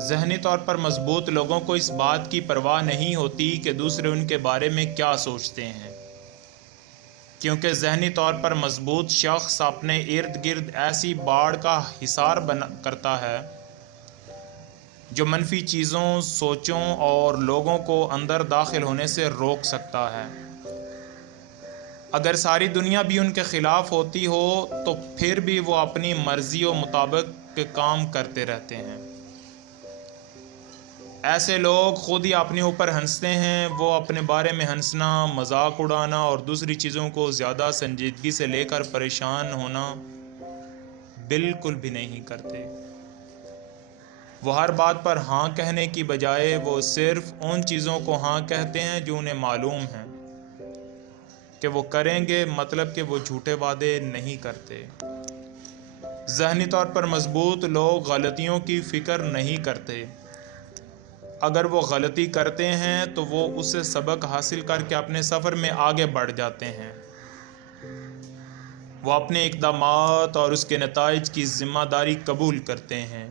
ذہنی طور پر مضبوط لوگوں کو اس بات کی پرواہ نہیں ہوتی کہ دوسرے ان کے بارے میں کیا سوچتے ہیں، کیونکہ ذہنی طور پر مضبوط شخص اپنے ارد گرد ایسی باڑ کا حصار کرتا ہے جو منفی چیزوں، سوچوں اور لوگوں کو اندر داخل ہونے سے روک سکتا ہے۔ اگر ساری دنیا بھی ان کے خلاف ہوتی ہو تو پھر بھی وہ اپنی مرضی و مطابق کام کرتے رہتے ہیں۔ ایسے لوگ خود ہی اپنے اوپر ہنستے ہیں، وہ اپنے بارے میں ہنسنا، مذاق اڑانا اور دوسری چیزوں کو زیادہ سنجیدگی سے لے کر پریشان ہونا بالکل بھی نہیں کرتے۔ وہ ہر بات پر ہاں کہنے کی بجائے وہ صرف ان چیزوں کو ہاں کہتے ہیں جو انہیں معلوم ہیں کہ وہ کریں گے، مطلب کہ وہ جھوٹے وعدے نہیں کرتے۔ ذہنی طور پر مضبوط لوگ غلطیوں کی فکر نہیں کرتے۔ اگر وہ غلطی کرتے ہیں تو وہ اس سے سبق حاصل کر کے اپنے سفر میں آگے بڑھ جاتے ہیں۔ وہ اپنے اقدامات اور اس کے نتائج کی ذمہ داری قبول کرتے ہیں۔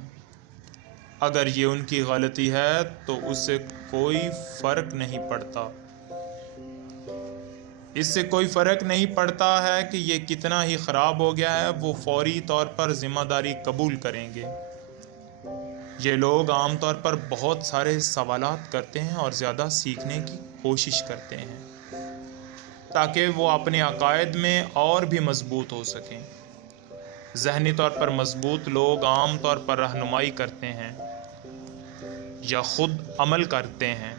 اگر یہ ان کی غلطی ہے تو اس سے کوئی فرق نہیں پڑتا۔ اس سے کوئی فرق نہیں پڑتا ہے کہ یہ کتنا ہی خراب ہو گیا ہے، وہ فوری طور پر ذمہ داری قبول کریں گے۔ یہ لوگ عام طور پر بہت سارے سوالات کرتے ہیں اور زیادہ سیکھنے کی کوشش کرتے ہیں تاکہ وہ اپنے عقائد میں اور بھی مضبوط ہو سکیں۔ ذہنی طور پر مضبوط لوگ عام طور پر رہنمائی کرتے ہیں یا خود عمل کرتے ہیں۔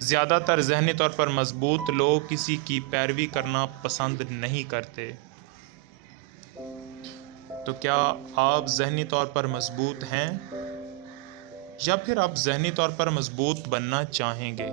زیادہ تر ذہنی طور پر مضبوط لوگ کسی کی پیروی کرنا پسند نہیں کرتے۔ تو کیا آپ ذہنی طور پر مضبوط ہیں یا پھر آپ ذہنی طور پر مضبوط بننا چاہیں گے؟